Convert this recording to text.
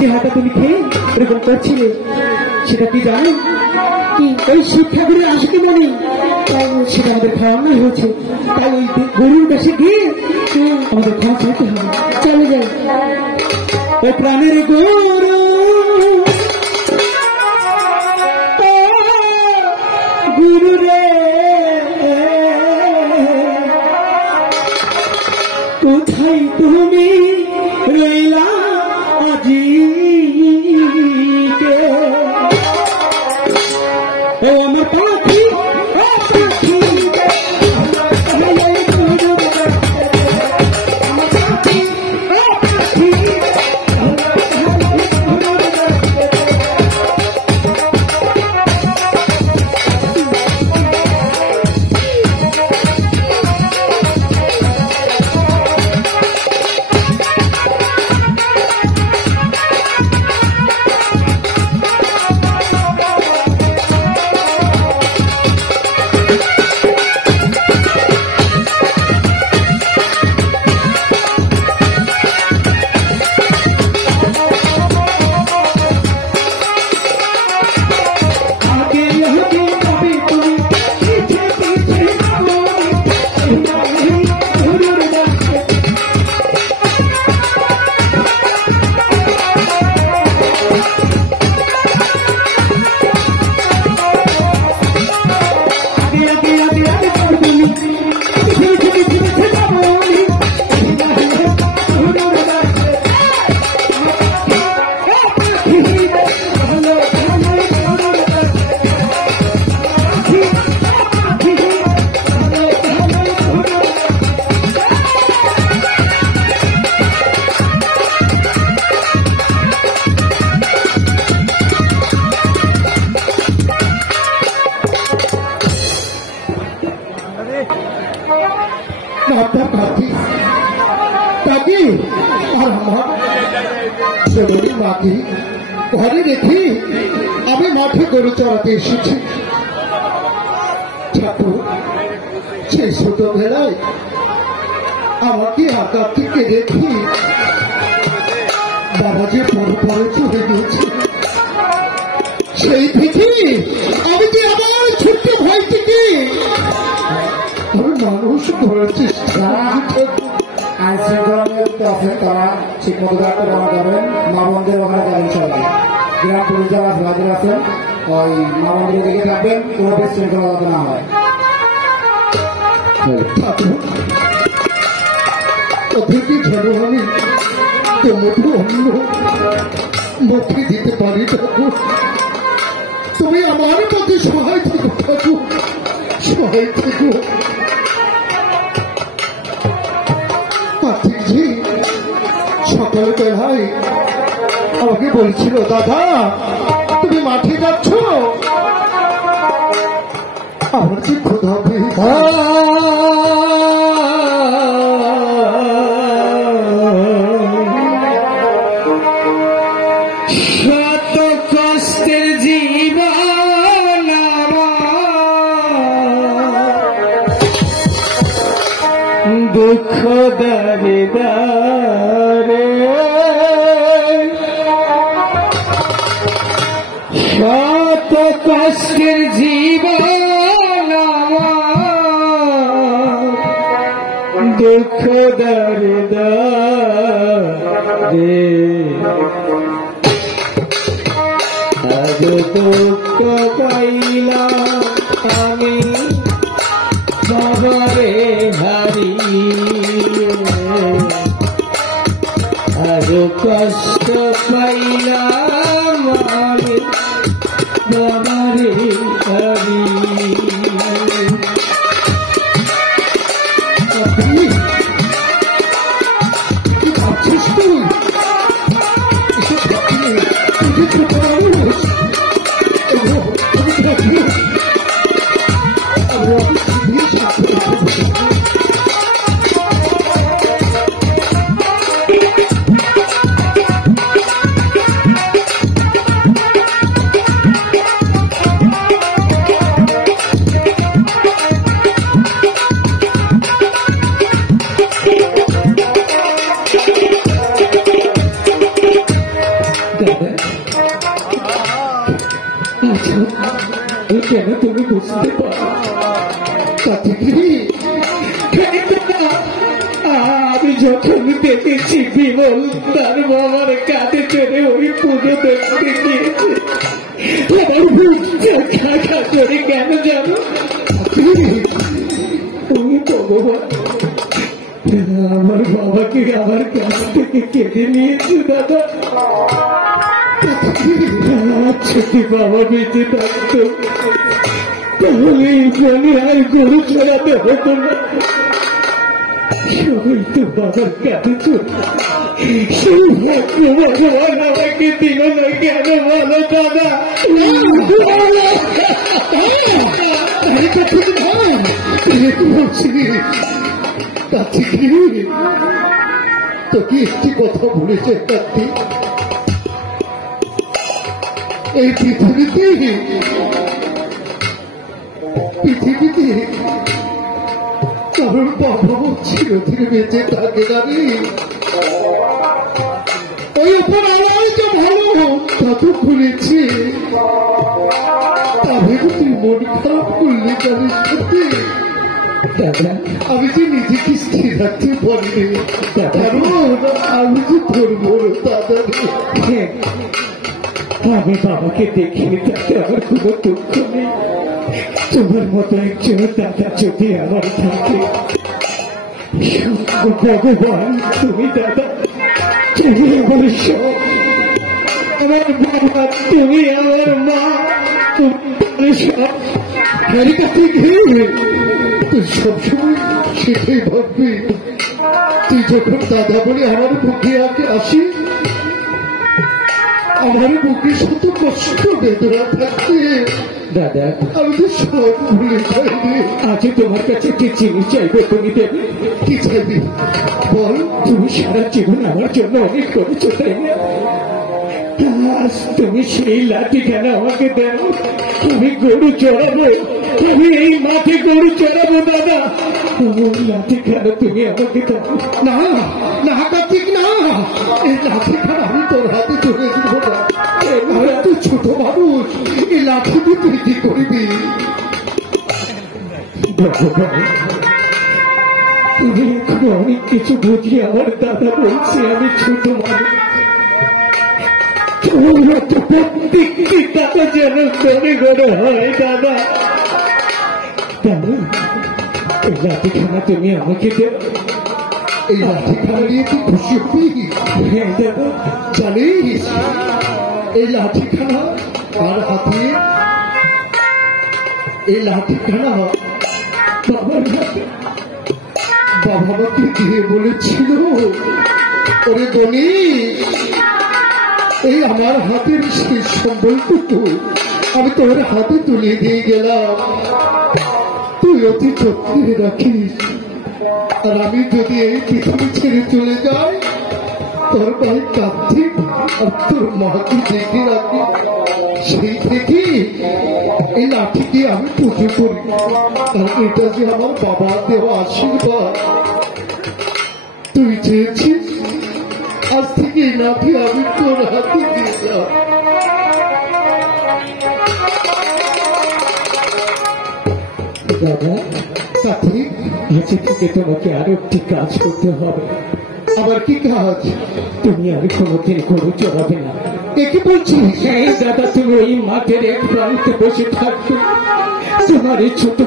যে হাতে তুমি খেয়ে এরকম করছিলে সেটা কি জানো? কি ওই শিক্ষাগুলি আসতে মনে সেটা আমাদের খাওয়ানো হয়েছে। তাই ওই গরুর কাছে গিয়ে আমাদের খাওয়া চাইতে হবে। চলে যাই। ও প্রাণের গরু গুরু রে, কোথায় তুমি রইলা আজি? ও আমার পাখি, ঘরে রেখে আমি মাঠে গরু চড়াতে এসেছি। ঠাকুর সেই ছোটবেলায় আমাকে আকার থেকে রেখে বাবা যে পরে পরে চলে গেছে, সেই থেকে আমি যে আমার ছোট্ট ভাই থেকে আমি মানুষ করার চেষ্টা। আইন শৃঙ্খলা আছেন তারা ঠিক মতো দায়িত্ব পালন করবেন। মা বোনদের ওখানে যাবেন সবাই। গ্রাম পুলিশ যারা ভাইদের আছেন ওই মা বোনদের দিকে থাকবেন, কোনো বিশৃঙ্খলা যাতে না হয়। ওদেরকে যেন আমি তোমাকে অন্য মুখে দিতে পারি। ঠাকুর তুমি আমার পথে সহায় থেকো, ঠাকুর সহায় থেকো। সকালবেলায় আমাকে বলছিল, দাদা তুমি মাঠে যাচ্ছ, আমার যে ক্ষুধা শত কষ্টের জীবন দুঃখ দারে দারে, শত কষ্টের জীবন দুঃখ দারে দারে, আজ দুঃখ পাইলাম আমি বাবারে হারিয়ে, আজ কষ্ট পাইলাম আমি বাবারে হারিয়ে। আচ্ছা, কেন তুমি বুঝতে পারো? আমি যখন দেখেছি বিমল তার বাবার কাঁধে চড়ে ওই পুজো দেখতে গিয়েছে, আমার বুঝতে খাখা করে কেন জানো? ওই ভগবান আমার বাবাকে আমার কাছ থেকে কেড়ে নিয়েছে দাদা। যদি বাবা বেঁচে থাকতো তাহলে এই জমি আর গরু চড়াতে হতো না। সবাই তো বাবার কাছে চল, সেই ভাগ্য ভগবান আমাকে দিল না কেন বলো দাদা? তোকে একটি কথা বলেছে কার্তিক, এই পৃথিবীতে কারোর বাবা চিরদিন বেঁচে থাকে না রে। ওই ওপর আলাই তো ভালো তা তো খুলেছে, তবে তুই মন খারাপ করলে জানিস সত্যি দাদা আমি যে নিজেকে স্থির রাখতে পারিনি, কারণ আমি যে তোর বড় দাদা। আমি বাবাকে দেখিনি তাতে আমার কোনো দুঃখ নেই। তোমার মতো একজন দাদা যদি আমার থাকে, ভগবান তুমি দাদা, তুমি আমার সব, আমার বাবা তুমি আমার মা, তুমি সব। তুই সবসময় সেটাই ভাববি। তুই যখন দাদা বলে আমার বুকে আগে আসি, আমার বুকে শত কষ্ট বেদনা থাকতে দাদা আমি তো সব ভুলে যাইনি। আজ তোমার কাছে কি জিনিস চাইবে তুমি দেবে? কি চাইবি বল? তুমি সারা জীবন আমার জন্য অনেক করেছো তাই না? আজ তুমি সেই লাঠি কেন আমাকে দেও? আমি গরু চড়াবো, আমি এই মাঠে গরু চড়াবো দাদা, ওই লাঠি কেন তুমি আমাকে দাও? না না কার্তিক না, এই লাঠিখানা আমি তোর হাতে তুলে দিব না। তুই ছোট মানুষ, এই লাঠি দিয়ে তুই কি করবি? ভগবান তুমি এখন অনেক কিছু বুঝি। আমার দাদা বলছে আমি ছোট মানুষ, প্রত্যেকটি দাদা যেন গড়ে গড়ে হয় দাদা। এই লাঠিখানা তুমি আমাকে দেও। এই লাঠিখানা নিয়ে তুই খুশি হবি? হ্যাঁ দাদা। জানিস এই লাঠিখানা আর হাতে, এই লাঠিখানা বাবার হাতে। বাবা আমাকে দিয়ে বলেছিল, ওরে গণেশ, এই আমার হাতের সেই সম্বলটুকু আমি তোর হাতে তুলে দিয়ে গেলাম, তুই অতি যত্নে রাখিস। আর আমি যদি এই পৃথিবী ছেড়ে চলে যাই, তোর ভাই কার্তিক আর তোর মাকে দেখে রাখি। সেই থেকে এই লাঠিকে আমি পুজো করি, কারণ এটা যে আমার বাবা দেওয়া আশীর্বাদ। তুই চেয়েছিস, আজ থেকে এই লাঠি আমি তোর হাতে দিয়ে যাও। দাদা কার্তিক, আজ থেকে তোমাকে আরো একটি কাজ করতে হবে। আবার কি কাজ? তুমি আর কোনোদিন গরু চড়াবে না। একে বলছিস? হ্যাঁ দাদা, তুমি ওই মাঠের এক প্রান্তে বসে থাকবে, তোমার এই ছোট